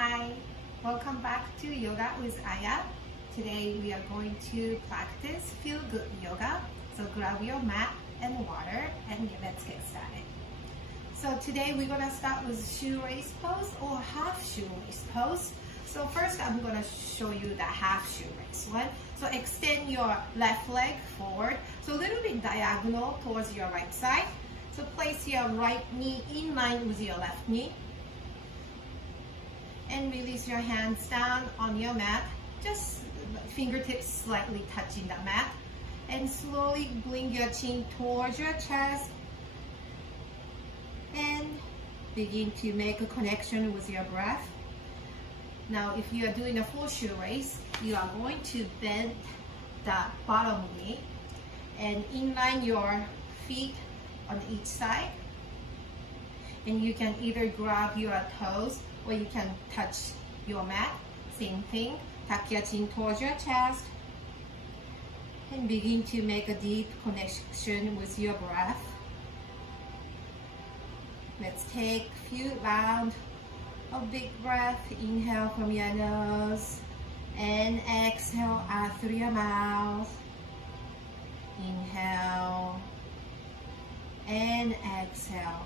Hi, welcome back to Yoga with Aya. Today we are going to practice feel good yoga. So grab your mat and water and let's get started. So today we're gonna start with shoelace pose or half shoelace pose. So first I'm gonna show you the half shoelace one. So extend your left leg forward. So a little bit diagonal towards your right side. So place your right knee in line with your left knee. And release your hands down on your mat, just fingertips slightly touching the mat. And slowly bring your chin towards your chest. And begin to make a connection with your breath. Now, if you are doing a full shoelace, you are going to bend the bottom knee and inline your feet on each side. And you can either grab your toes or you can touch your mat. Same thing. Tuck your chin towards your chest and begin to make a deep connection with your breath. Let's take a few rounds of big breath. Inhale from your nose and exhale out through your mouth. Inhale and exhale.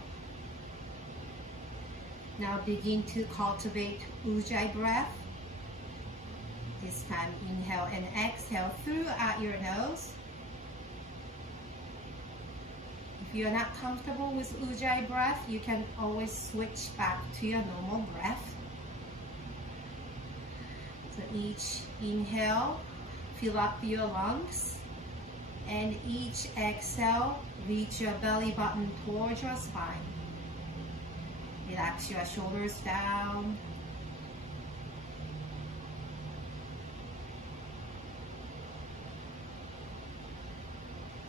Now begin to cultivate Ujjayi breath. This time inhale and exhale throughout your nose. If you're not comfortable with Ujjayi breath, you can always switch back to your normal breath. So each inhale, fill up your lungs. And each exhale, reach your belly button towards your spine. Relax your shoulders down.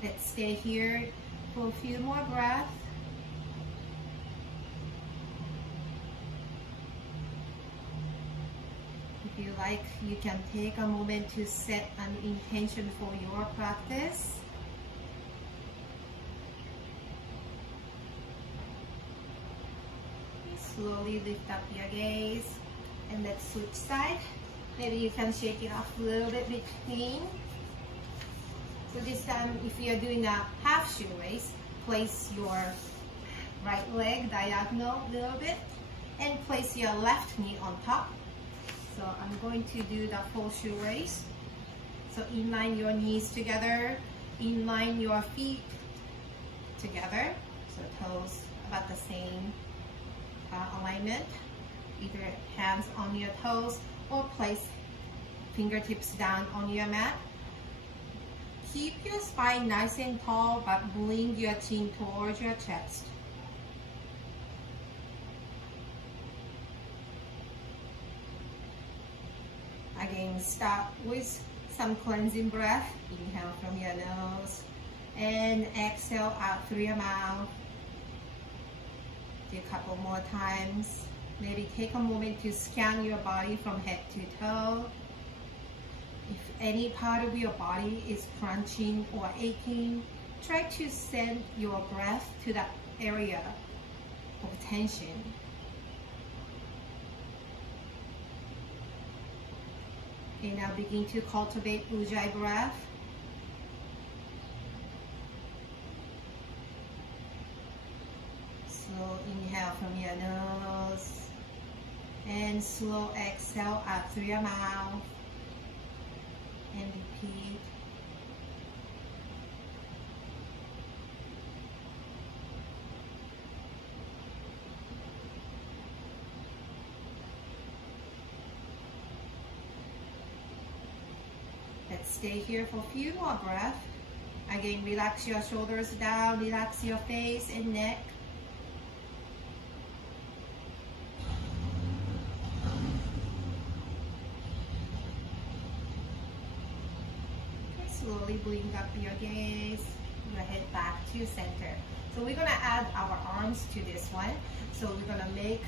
Let's stay here for a few more breaths. If you like, you can take a moment to set an intention for your practice. Slowly lift up your gaze and let's switch side. Maybe you can shake it off a little bit between. So this time, if you're doing a half shoelace, place your right leg diagonal a little bit and place your left knee on top. So I'm going to do the full shoelace. So inline your knees together, inline your feet together. So toes about the same alignment. Either hands on your toes or place fingertips down on your mat. Keep your spine nice and tall, but bring your chin towards your chest. Again, start with some cleansing breath. Inhale from your nose and exhale out through your mouth. Do a couple more times. Maybe take a moment to scan your body from head to toe. If any part of your body is crunching or aching, try to send your breath to that area of tension. Okay, now begin to cultivate Ujjayi breath. Slow inhale from your nose and slow exhale out through your mouth. And repeat. Let's stay here for a few more breaths. Again, relax your shoulders down, relax your face and neck. Slowly bring up your gaze, your head back to center. So we're gonna add our arms to this one. So we're gonna make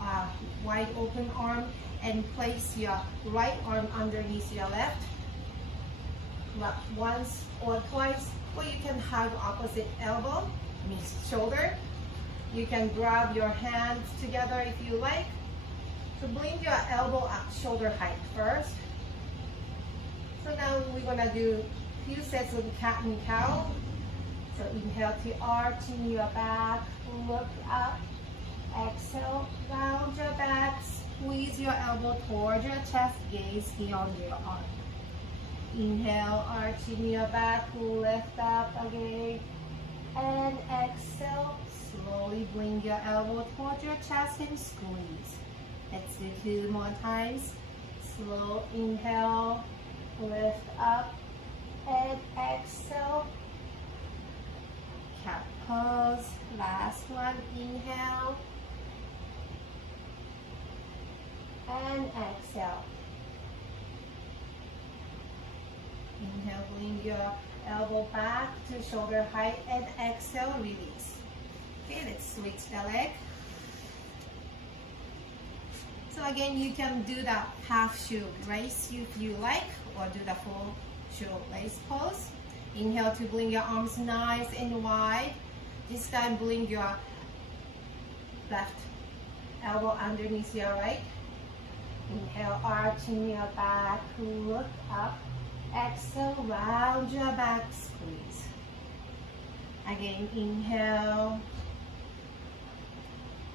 a wide open arm and place your right arm underneath your left. Clap once or twice, or you can hug opposite elbow, shoulder. You can grab your hands together if you like. So bring your elbow up shoulder height first. So now we're gonna do a few sets of cat and cow. So inhale to arch in your back, look up. Exhale, round your back, squeeze your elbow towards your chest, gaze beyond your arm. Inhale, arch in your back, lift up again. And exhale, slowly bring your elbow towards your chest and squeeze. Let's do 2 more times. Slow inhale, lift up, and exhale. Cat pose. Last one, inhale. And exhale. Inhale, bring your elbow back to shoulder height and exhale, release. Okay, let's switch the leg. So again, you can do the half shoelace if you like, or do the full shoelace pose. Inhale to bring your arms nice and wide. This time bring your left elbow underneath your right. Inhale, arch in your back, look up. Exhale, round your back, squeeze. Again, inhale.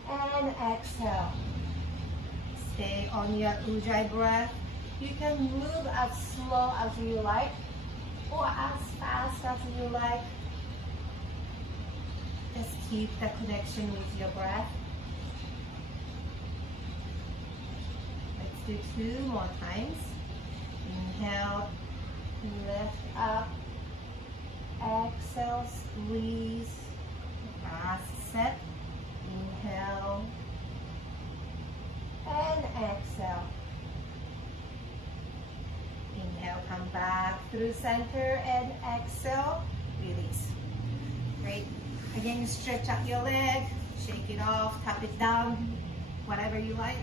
And exhale. Stay on your ujjayi breath. You can move as slow as you like, or as fast as you like. Just keep the connection with your breath. Let's do 2 more times. Inhale, lift up. Exhale, squeeze. Last set. Inhale. And exhale. Inhale, come back through center and exhale, release. Great. Again, stretch out your leg, shake it off, tap it down, whatever you like.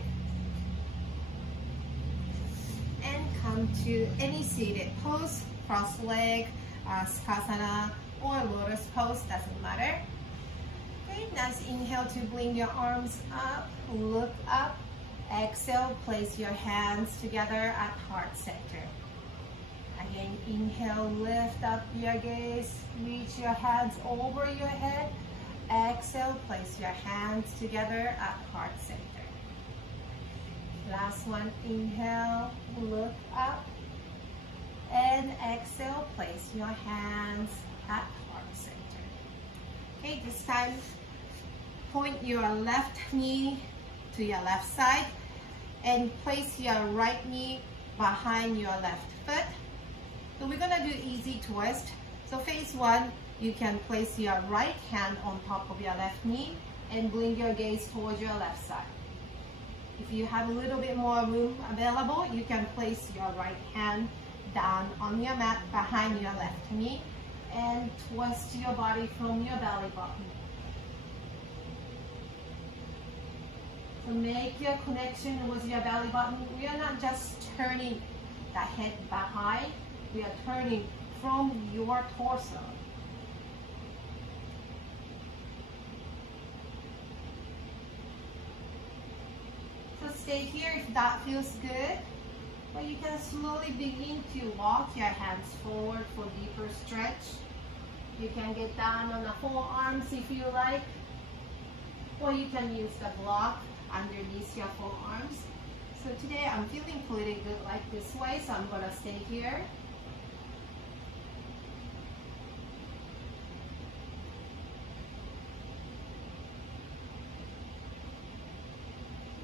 And come to any seated pose, cross leg, skasana, or lotus pose, doesn't matter. Okay, nice inhale to bring your arms up, look up. Exhale, place your hands together at heart center. Again, inhale, lift up your gaze, reach your hands over your head. Exhale, place your hands together at heart center. Last one, inhale, look up. And exhale, place your hands at heart center. Okay, this time, point your left knee to your left side and place your right knee behind your left foot. So we're gonna do easy twist. So phase 1, you can place your right hand on top of your left knee and bring your gaze towards your left side. If you have a little bit more room available, you can place your right hand down on your mat behind your left knee and twist your body from your belly button. So make your connection with your belly button. We are not just turning the head behind, we are turning from your torso. So stay here if that feels good. But you can slowly begin to walk your hands forward for deeper stretch. You can get down on the forearms if you like, or you can use the block underneath your forearms. So today I'm feeling pretty good like this way, so I'm gonna stay here.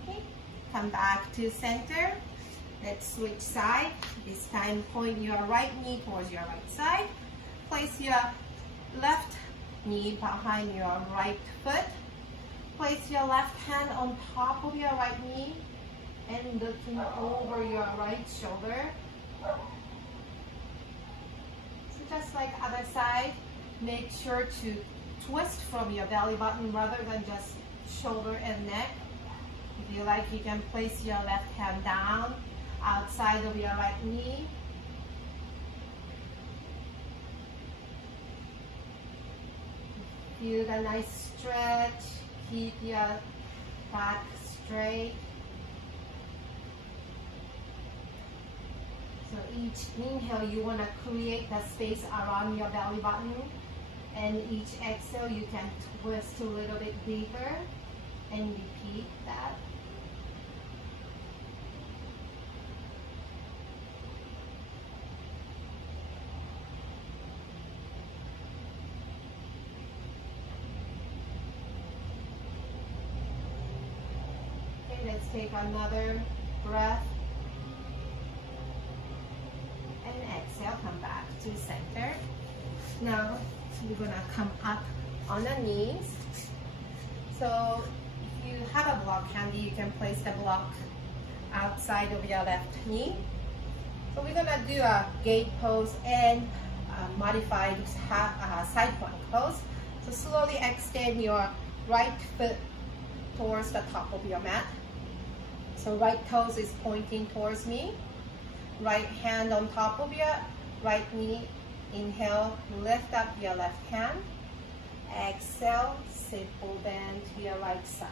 Okay, come back to center. Let's switch side. This time point your right knee towards your right side. Place your left knee behind your right foot. Place your left hand on top of your right knee and looking over your right shoulder. So just like other side, make sure to twist from your belly button rather than just shoulder and neck. If you like, you can place your left hand down outside of your right knee. Feel the nice stretch. Keep your back straight. each inhale, you want to create the space around your belly button. And each exhale, you can twist a little bit deeper and repeat that. Okay, let's take another breath. And exhale, come back to center. Now, we're gonna come up on the knees. So if you have a block handy, you can place the block outside of your left knee. So we're gonna do a gate pose and modified side plank pose. So slowly extend your right foot towards the top of your mat. So right toes is pointing towards me. Right hand on top of your right knee. Inhale, lift up your left hand. Exhale, simple bend to your right side.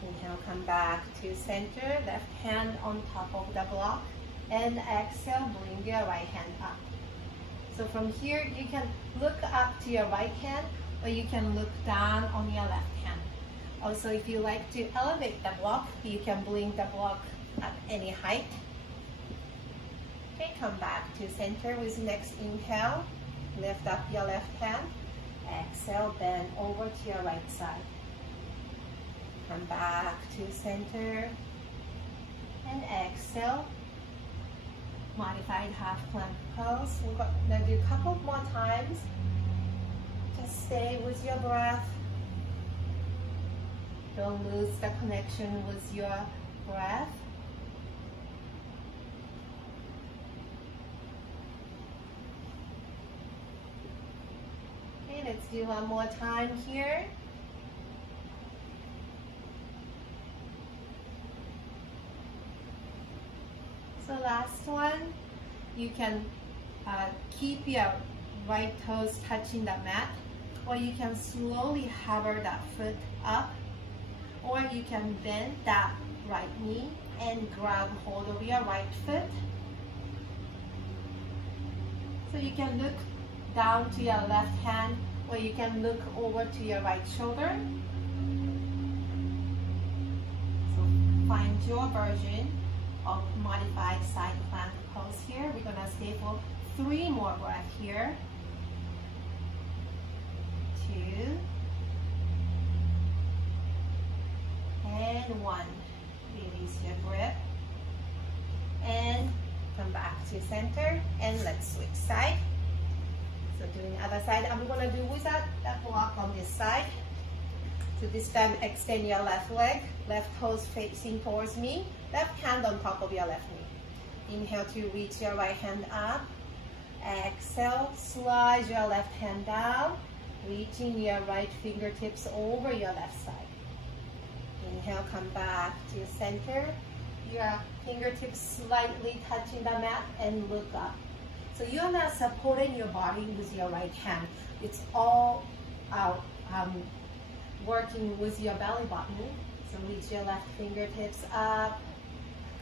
Inhale, come back to center, left hand on top of the block. And exhale, bring your right hand up. So from here, you can look up to your right hand, or you can look down on your left hand. Also, if you like to elevate the block, you can bring the block at any height. Okay, come back to center with next inhale. Lift up your left hand. Exhale, bend over to your right side. Come back to center. And exhale. Modified half plank pose. We're going to do a couple more times. Just stay with your breath. Don't lose the connection with your breath. Okay, let's do one more time here. So last one, you can keep your right toes touching the mat, or you can slowly hover that foot up, or you can bend that right knee and grab hold of your right foot. So you can look down to your left hand, or you can look over to your right shoulder. So find your version of modified side plank pose here. We're gonna stay for 3 more breaths here. 2 and 1. Release your grip and come back to center, and let's switch side. So doing the other side, and we're gonna do without that block on this side. So this time extend your left leg, left toes facing towards me, left hand on top of your left knee. Inhale to reach your right hand up. Exhale, slide your left hand down, reaching your right fingertips over your left side. Inhale, come back to center. Your fingertips slightly touching the mat and look up. So you're not supporting your body with your right hand. It's all out, working with your belly button. So reach your left fingertips up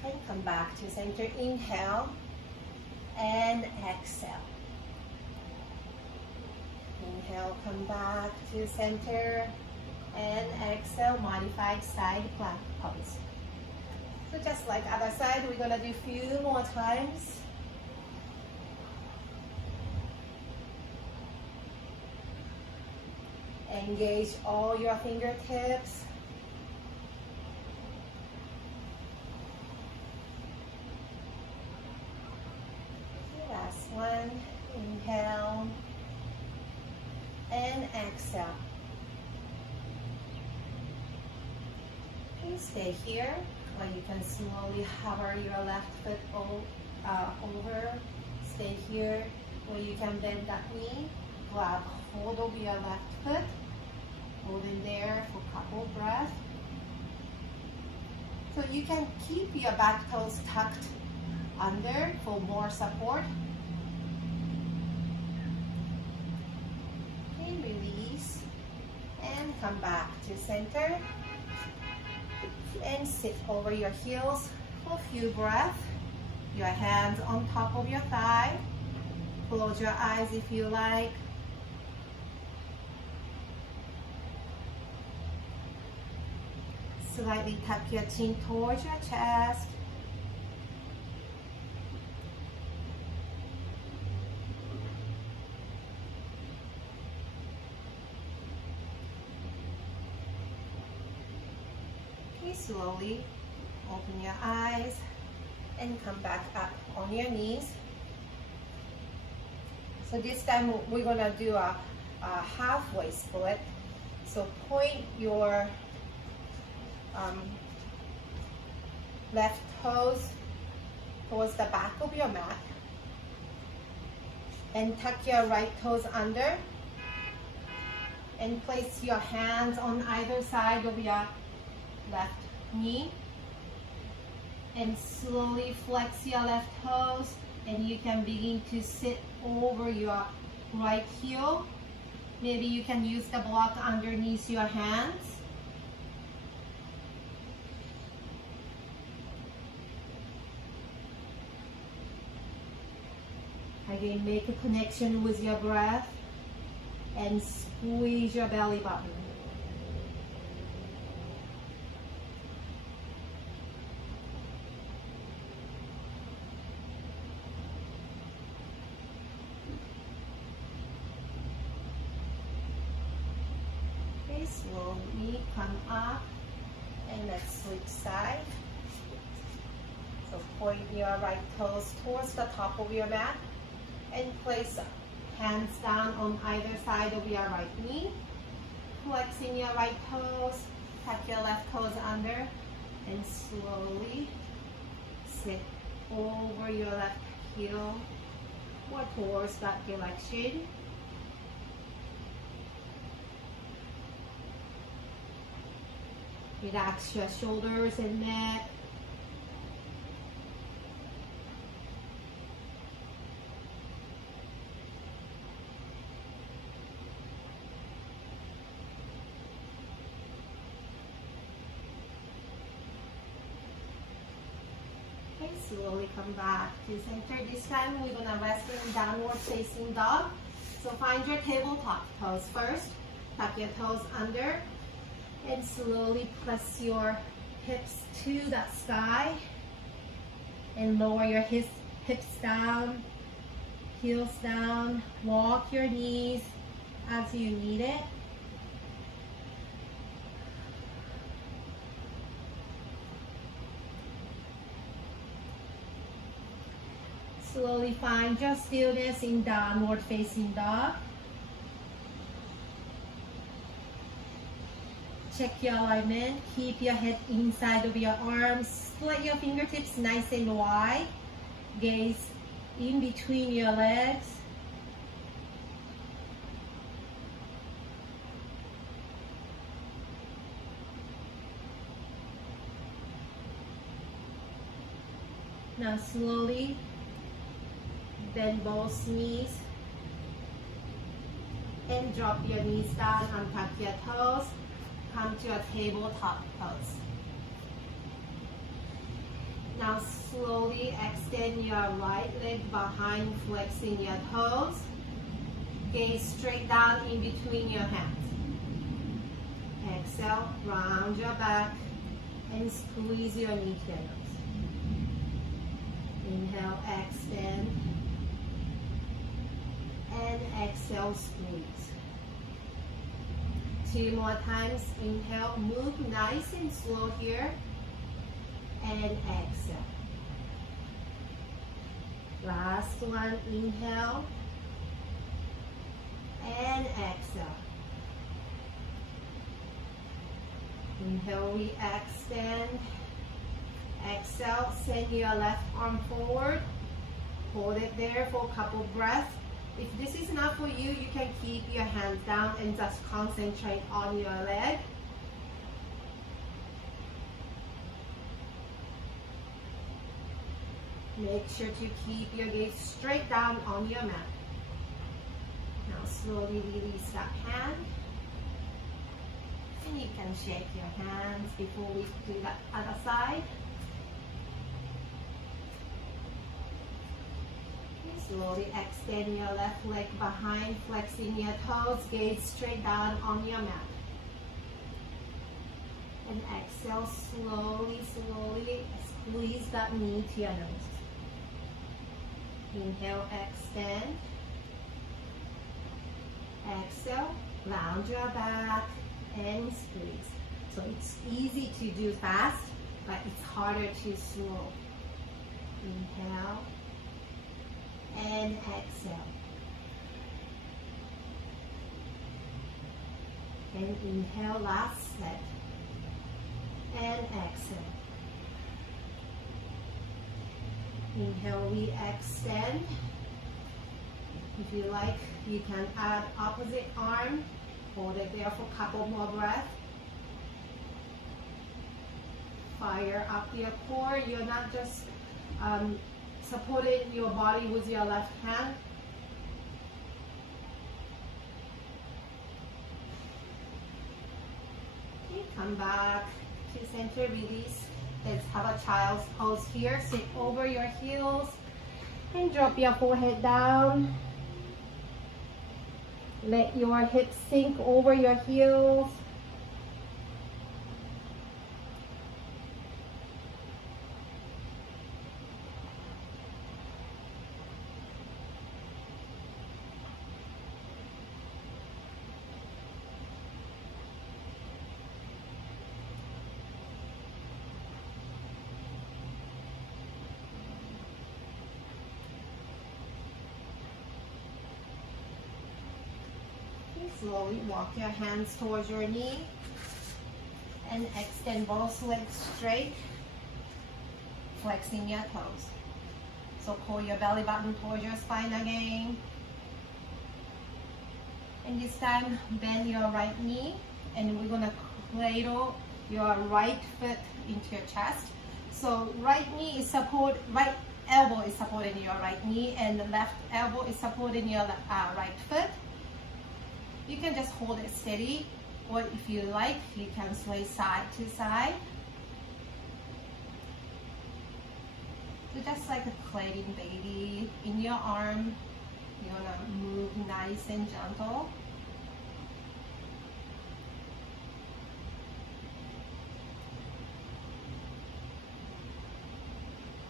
and come back to center. Inhale and exhale. Inhale, come back to center and exhale, modified side plank pose. So just like other side, we're gonna do a few more times. Engage all your fingertips. Last one, inhale and exhale. Okay, stay here, or you can slowly hover your left foot over. Stay here, or you can bend that knee, grab hold of your left foot, hold in there for a couple breaths. So you can keep your back toes tucked under for more support. Okay, release and come back to center and sit over your heels for a few breaths. Your hands on top of your thigh. Close your eyes if you like. Slightly tuck your chin towards your chest. Okay, slowly open your eyes and come back up on your knees. So this time we're gonna do a halfway split. So point your left toes towards the back of your mat and tuck your right toes under and place your hands on either side of your left knee and slowly flex your left toes, and you can begin to sit over your right heel. Maybe you can use the block underneath your hands. Again, make a connection with your breath and squeeze your belly button. Okay, slowly come up and let's switch side. So point your right toes towards the top of your mat and place hands down on either side of your right knee. Flexing your right toes, tuck your left toes under, and slowly sit over your left heel or towards that direction. Relax your shoulders and neck. Okay, slowly come back to center. This time we're gonna rest in downward facing dog. So find your tabletop pose first. Tuck your toes under and slowly press your hips to the sky and lower your hips down, heels down. Walk your knees as you need it. Slowly find your stillness in downward facing dog. Check your alignment. Keep your head inside of your arms. Split your fingertips nice and wide. Gaze in between your legs. Now slowly bend both knees and drop your knees down, untuck your toes. Come to a tabletop pose. Now slowly extend your right leg behind, flexing your toes. Gaze straight down in between your hands. Exhale, round your back and squeeze your knee tendons. Inhale, extend. And exhale, squeeze. 2 more times. Inhale, move nice and slow here. And exhale. Last one, inhale. And exhale. Inhale, we extend. Exhale, send your left arm forward. Hold it there for a couple breaths. If this is not for you, you can keep your hands down and just concentrate on your leg. Make sure to keep your gaze straight down on your mat. Now slowly release that hand. And you can shake your hands before we do that other side. Slowly extend your left leg behind, flexing your toes, gaze straight down on your mat. And exhale, slowly, slowly squeeze that knee to your nose. Inhale, extend. Exhale, round your back and squeeze. So it's easy to do fast, but it's harder to slow. Inhale and exhale. And inhale, last set. And exhale. Inhale, we extend. If you like, you can add opposite arm. Hold it there for a couple more breaths. Fire up your core. You're not just supporting your body with your left hand. Okay, come back to center, release. Let's have a child's pose here. Sit over your heels and drop your forehead down. Let your hips sink over your heels. Slowly walk your hands towards your knee and extend both legs straight, flexing your toes. So pull your belly button towards your spine again. And this time, bend your right knee and we're gonna cradle your right foot into your chest. So right elbow is supporting your right knee and the left elbow is supporting your right foot. You can just hold it steady, or if you like, you can sway side to side. So just like a cradling baby in your arm, you're gonna move nice and gentle.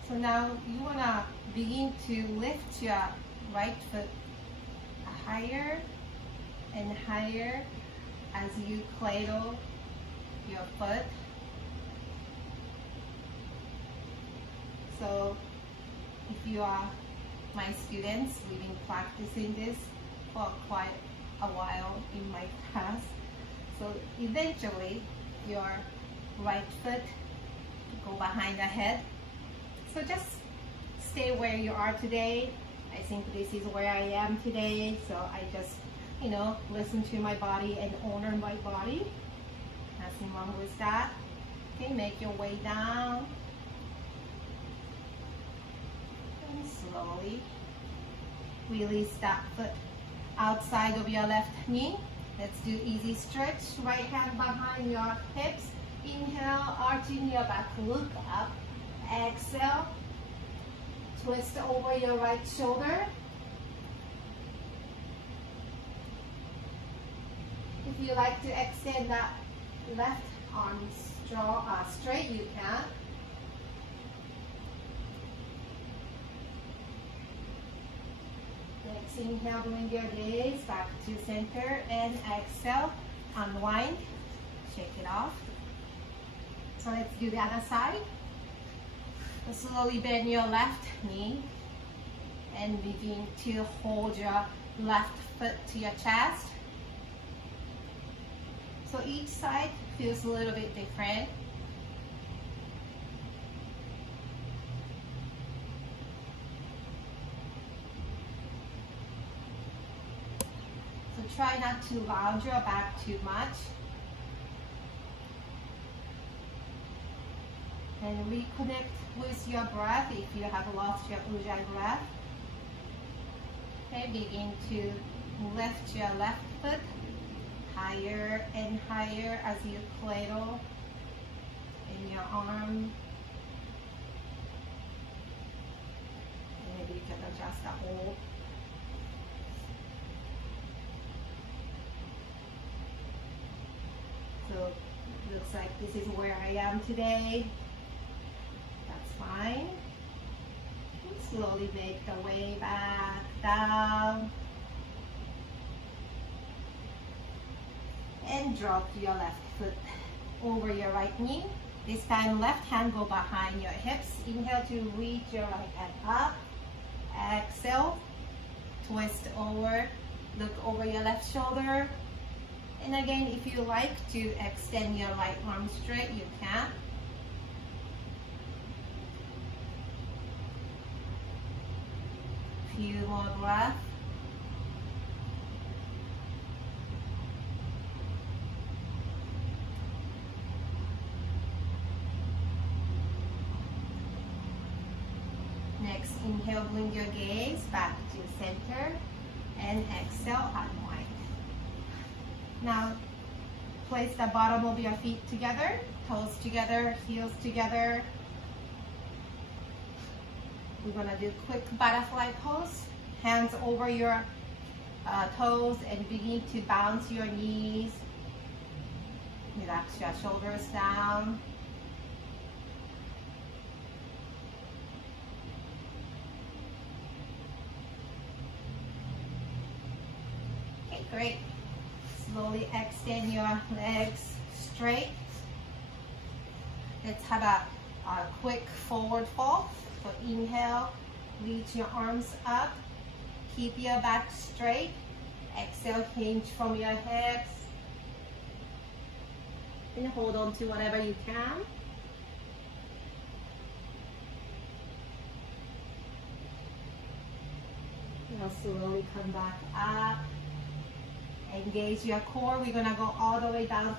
So now you wanna begin to lift your right foot higher and higher as you cradle your foot. So if you are my students, we've been practicing this for quite a while in my class. So eventually your right foot go behind the head. So just stay where you are today. I think this is where I am today. So I just, listen to my body and honor my body. Nothing wrong with that. Okay, make your way down. And slowly release that foot outside of your left knee. Let's do easy stretch. Right hand behind your hips. Inhale, arching your back, look up. Exhale, twist over your right shoulder. If you like to extend that left arm straight, you can. Next, inhale, bring your gaze back to center, and exhale, unwind, shake it off. So let's do the other side. So slowly bend your left knee and begin to hold your left foot to your chest. So each side feels a little bit different. So try not to lounge your back too much. And reconnect with your breath if you have lost your ujjayi breath. Okay, begin to lift your left foot higher and higher as you cradle in your arm. Maybe you can adjust that hold. So looks like this is where I am today. That's fine. And slowly make the way back down. And drop your left foot over your right knee. This time left hand go behind your hips. Inhale to reach your right hand up. Exhale, twist over, look over your left shoulder. And again, if you like to extend your right arm straight, you can. Few more breaths. Next, inhale, bring your gaze back to center, and exhale, unwind. Now, place the bottom of your feet together, toes together, heels together. We're gonna do quick butterfly pose. Hands over your toes and begin to bounce your knees. Relax your shoulders down. Okay, great. Slowly extend your legs straight. Let's have a quick forward fold. So inhale, reach your arms up. Keep your back straight. Exhale, hinge from your hips. And hold on to whatever you can. Now slowly come back up. Engage your core. We're gonna go all the way down.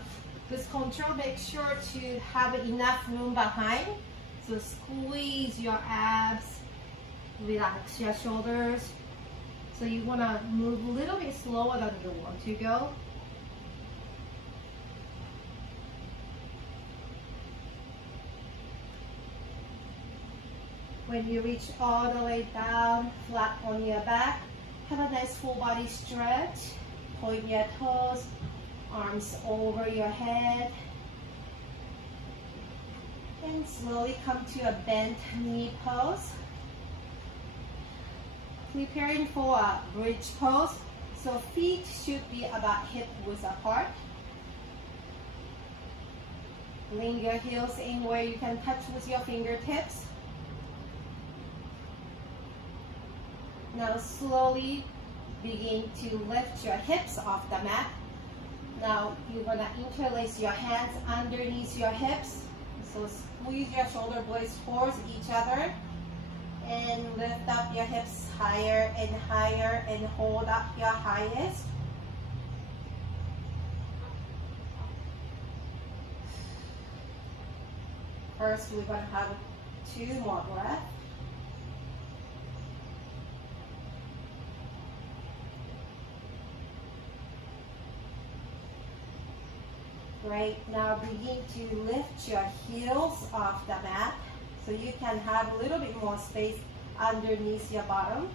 With control, make sure to have enough room behind. So squeeze your abs, relax your shoulders. So you wanna move a little bit slower than you want to go. When you reach all the way down, flat on your back, have a nice full body stretch. Point your toes, arms over your head. And slowly come to a bent knee pose. Preparing for a bridge pose. So feet should be about hip width apart. Bring your heels in where you can touch with your fingertips. Now slowly begin to lift your hips off the mat. Now you're gonna interlace your hands underneath your hips. So squeeze your shoulder blades towards each other and lift up your hips higher and hold up your highest. First, we're gonna have 2 more breaths. Great, now begin to lift your heels off the mat so you can have a little bit more space underneath your bottom.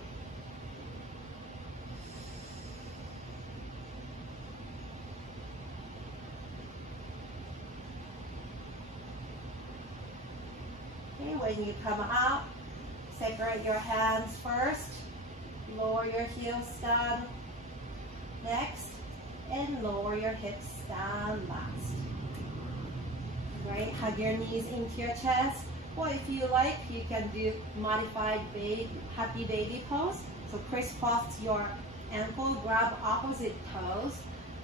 Okay, when you come up, separate your hands first, lower your heels down next, and lower your hips down last. Great, hug your knees into your chest. Or if you like, you can do modified happy baby pose. So crisscross your ankle, grab opposite toes,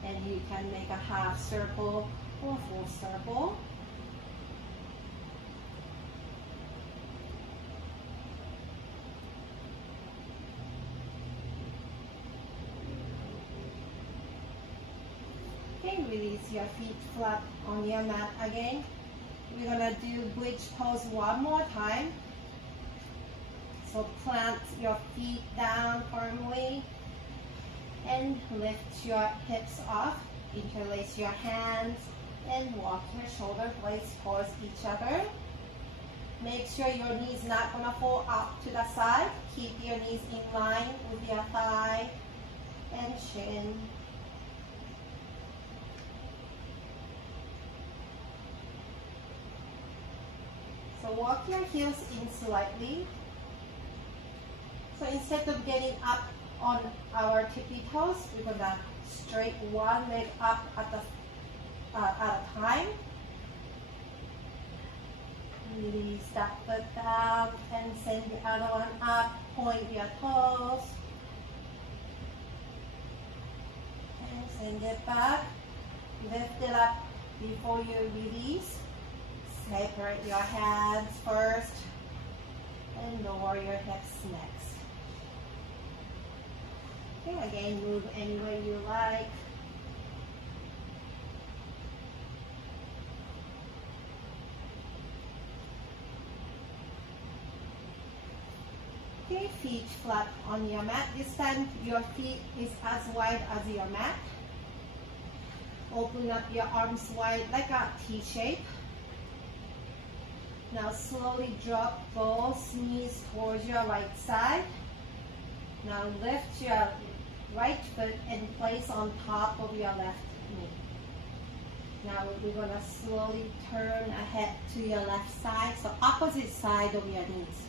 and you can make a half circle or full circle. Okay, release your feet flat on your mat again. We're gonna do bridge pose one more time. So plant your feet down firmly and lift your hips off. Interlace your hands and walk your shoulder blades towards each other. Make sure your knees not gonna fall up to the side. Keep your knees in line with your thigh and shin. So walk your heels in slightly. So instead of getting up on our tippy toes, we're gonna straight one leg up at a time. Release that foot down and send the other one up. Point your toes. And send it back. Lift it up before you release. Separate your hands first and lower your hips next. Okay, again, move any way you like. Okay, feet flat on your mat. This time your feet is as wide as your mat. Open up your arms wide like a T shape. Now slowly drop both knees towards your right side. Now lift your right foot and place on top of your left knee. Now we're going to slowly turn ahead to your left side, so opposite side of your knees.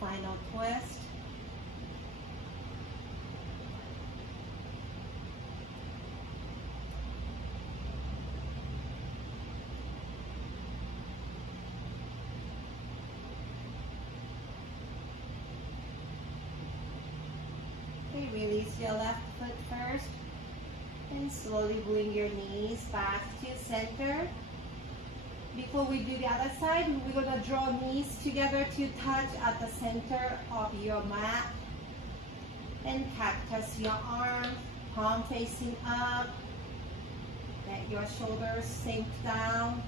Final twist. Okay, release your left foot first and slowly bring your knees back to center. Before we do the other side, we're going to draw knees together to touch at the center of your mat. And cactus your arm, palm facing up. Let your shoulders sink down.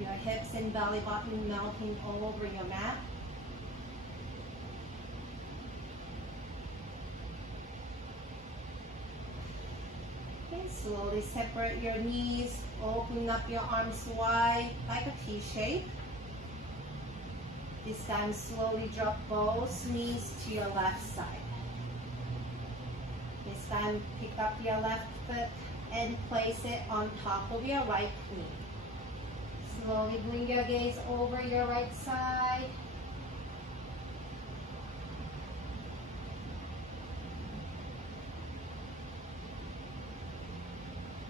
Your hips and belly button melting all over your mat. Slowly separate your knees, open up your arms wide like a T shape. This time slowly drop both knees to your left side. This time pick up your left foot and place it on top of your right knee. Slowly bring your gaze over your right side.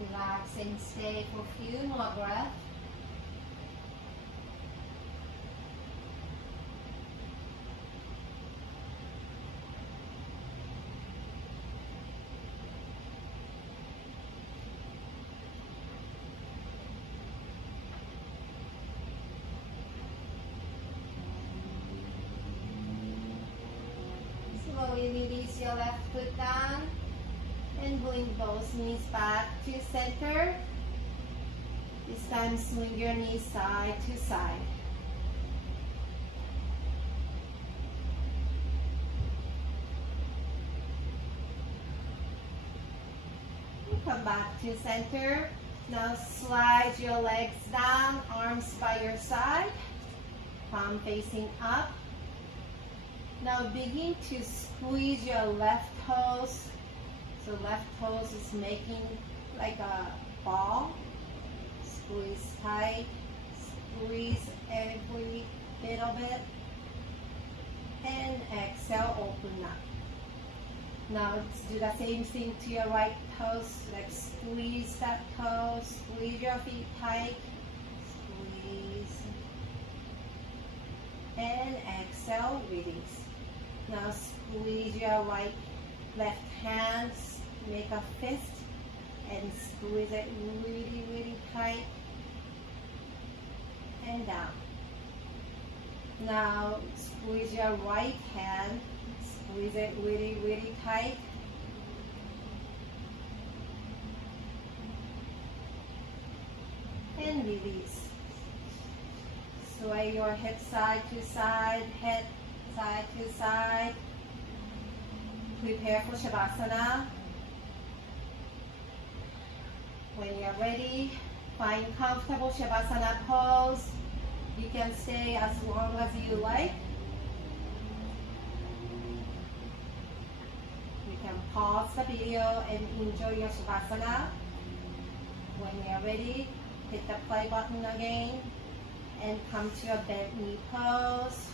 Relax and stay for a few more breaths. Slowly release your left foot down. And bring both knees back to center. This time swing your knees side to side. And come back to center. Now slide your legs down, arms by your side, palm facing up. Now begin to squeeze your left toes. So left toes is making like a ball. Squeeze tight, squeeze every little bit, and exhale, open up. Now let's do the same thing to your right toes. Like squeeze that toe, squeeze your feet tight, squeeze, and exhale, release. Now squeeze your left hands. Make a fist and squeeze it really, really tight and down. Now squeeze your right hand, squeeze it really, really tight. And release. Sway your hips side to side, head side to side. Prepare for Shavasana. When you're ready, find comfortable Shavasana pose. can stay as long as you like. You can pause the video and enjoy your Shavasana. When you're ready, hit the play button again and come to a bent knee pose.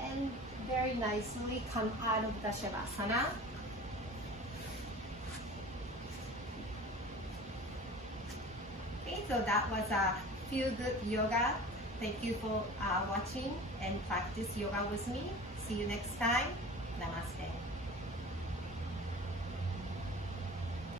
And very nicely come out of the Shavasana. Okay, so that was a feel good yoga. Thank you for watching and practice yoga with me. See you next time. Namaste.